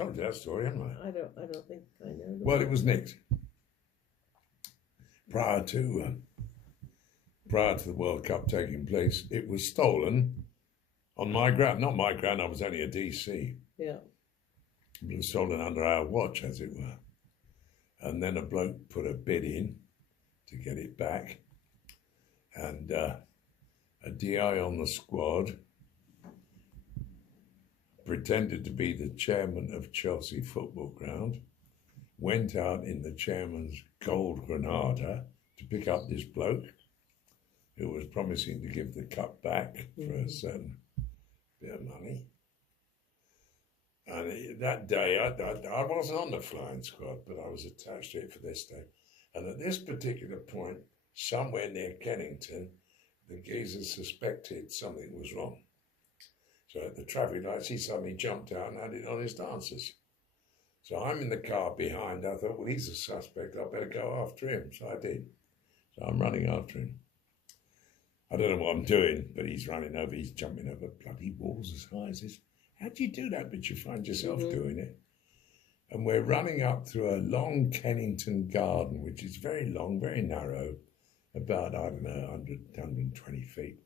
told you that story, haven't I? I don't think I know. Well, it was nicked prior to the World Cup taking place. It was stolen on my ground, not my ground. I was only a DC. Yeah. It was stolen under our watch, as it were. And then a bloke put a bid in to get it back, and a DI on the squad pretended to be the chairman of Chelsea Football Ground, went out in the chairman's gold Granada to pick up this bloke who was promising to give the cup back for a certain bit of money. And that day, I wasn't on the flying squad, but I was attached to it for this day. And at this particular point, somewhere near Kennington, the geezer suspected something was wrong. So at the traffic lights, he suddenly jumped out and had it on his dancers. So I'm in the car behind. I thought, well, he's a suspect. I better go after him. So I did. So I'm running after him. I don't know what I'm doing, but he's running over. He's jumping over bloody walls as high as this. How do you do that? But you find yourself doing it. And we're running up through a long Kennington garden, which is very long, very narrow, about, I don't know, 100, 120 feet.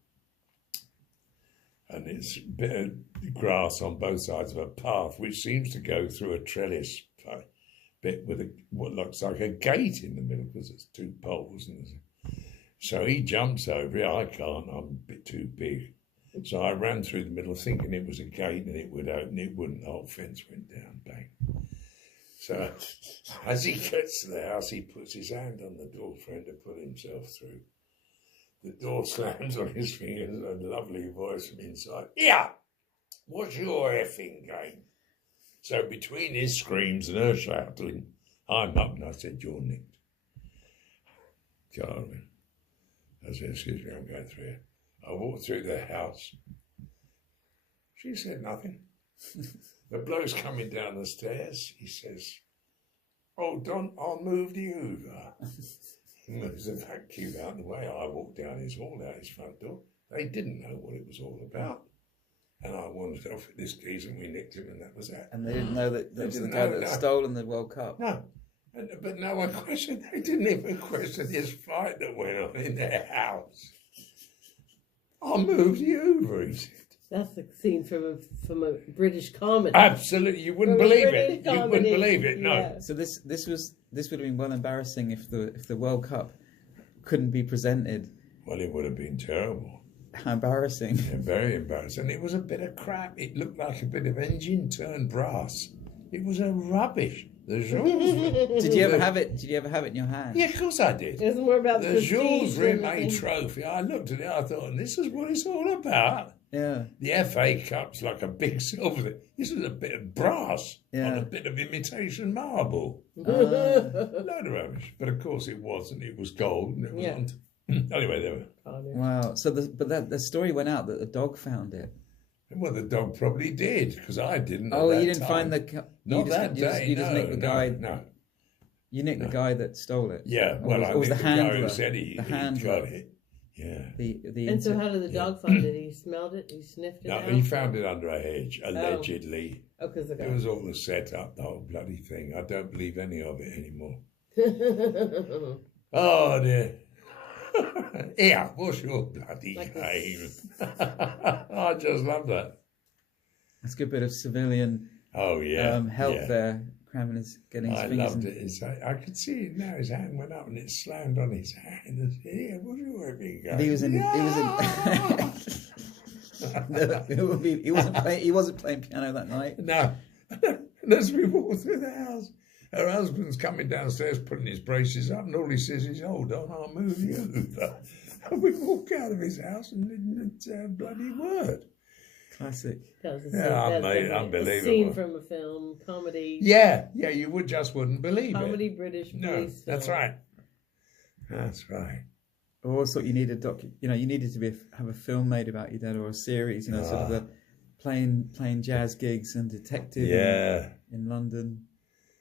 And it's a bit of grass on both sides of a path, which seems to go through a trellis bit with what looks like a gate in the middle, because it's two poles. And so he jumps over it. I can't. I'm a bit too big. So I ran through the middle thinking it was a gate and it would open. It wouldn't. The whole fence went down. Bang. So as he gets to the house, he puts his hand on the door frame to put himself through. The door slams on his fingers and a lovely voice from inside. Yeah, what's your effing game? So between his screams and her shouting, I'm up and I said, you're nicked. Darling. I said, excuse me, I'm going through here. I walked through the house. She said nothing. The bloke's coming down the stairs. He says, oh, Don, I'll move the Hoover. He moves the vacuum out of the way. I walked down his hall, out his front door. They didn't know what it was all about. And I wandered off at this geezer and we nicked him and that was that. And they didn't know that was the guy that had stolen the World Cup? No. But no one questioned. They didn't even question this fight that went on in their house. I'll move the Hoover, he said. That's the scene from a British comedy. Absolutely, you wouldn't believe it. You wouldn't believe it. No. Yeah. So this would have been well embarrassing if the World Cup couldn't be presented. Well, it would have been terrible. How embarrassing! Yeah, very embarrassing. It was a bit of crap. It looked like a bit of engine turned brass. It was a rubbish. The Jules. Did you ever have it? Did you ever have it in your hand? Yeah, of course I did. It's more about the Jules prestige Rimet than- trophy. I looked at it. I thought, and this is what it's all about. Yeah. The FA Cup's like a big silver thing. This is a bit of brass Yeah. on a bit of imitation marble. Load of rubbish. But of course it wasn't. It was gold and it wasn't. Anyway, there were. Wow. So the story went out that the dog found it. Well, the dog probably did, because I didn't. Oh, at you that didn't time. find the... Not that day, You just nicked the guy... No. You nicked the guy that stole it. Yeah, Or well, was- I or was think the the guy handler. who said he The handler. got it. Yeah. And so how did the dog find it? He smelled it? He sniffed it No, out? he found it under a hedge, allegedly. Oh, because the guy... It was all the setup, the whole bloody thing. I don't believe any of it anymore. Oh, dear. Yeah, what's your bloody game? I just love that. That's a good bit of civilian help there. Kramer is getting his I fingers loved in. it. I could see it now. His hand went up and it slammed on his hand. And said, yeah, what's your big guy? And he was in. He wasn't playing piano that night. No. And as we walked through the house, her husband's coming downstairs, putting his braces up, and all he says is, hold on, I'll move you. And we walk out of his house and didn't say a bloody word. Classic. Unbelievable. A scene from a film, comedy. Yeah, you wouldn't believe comedy it. British police No, film. that's right. That's right. I always thought you needed you needed to have a film made about your dad or a series. Sort of the playing jazz gigs and detective. In London.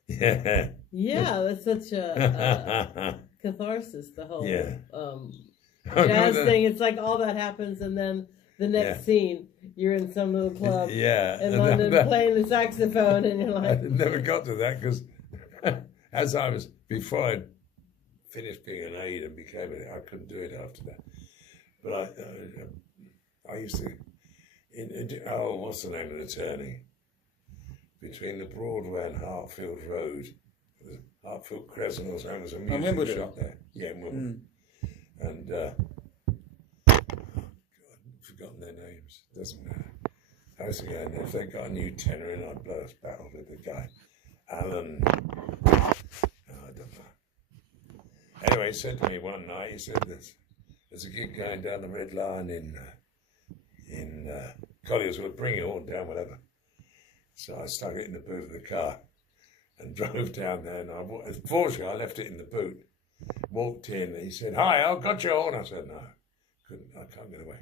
Yeah. Yeah, that's such a catharsis. The whole jazz thing. It's like all that happens, and then the next scene, you're in some little club Yeah. in London playing the saxophone, and you're I like, never got to that because before I finished being an aide and became I couldn't do it after that. But I used to, what's the name of the turning? Between the Broadway and Hartfield Road, Hartfield Crescent or something, was a music Wimbledon. shop there. Yeah, in Wimbledon. And, I've forgotten their names, doesn't matter. I used to go in there, if they got a new tenor in, I'd blow a battle with the guy. Alan, I don't know. Anyway, he said to me one night, he said, there's a gig going down the Red Line in Collier's, we'll bring it all down, whatever. So I stuck it in the boot of the car and drove down there. And unfortunately, I left it in the boot. Walked in, and he said, "Hi, I've got your horn." I said, "No, I can't get away."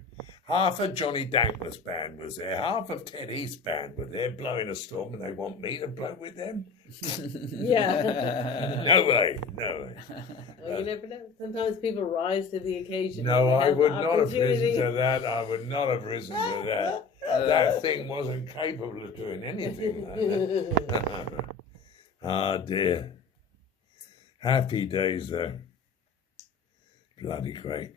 Half of Johnny Dankler's band was there. Half of Ted Heath's band were there blowing a storm, and they want me to blow with them? yeah. No way, no way. Well, you never know. Sometimes people rise to the occasion. No, They I have would the not have risen opportunity. to that. I would not have risen to that. That thing wasn't capable of doing anything like that. Ah, dear. Happy days, though. Bloody great.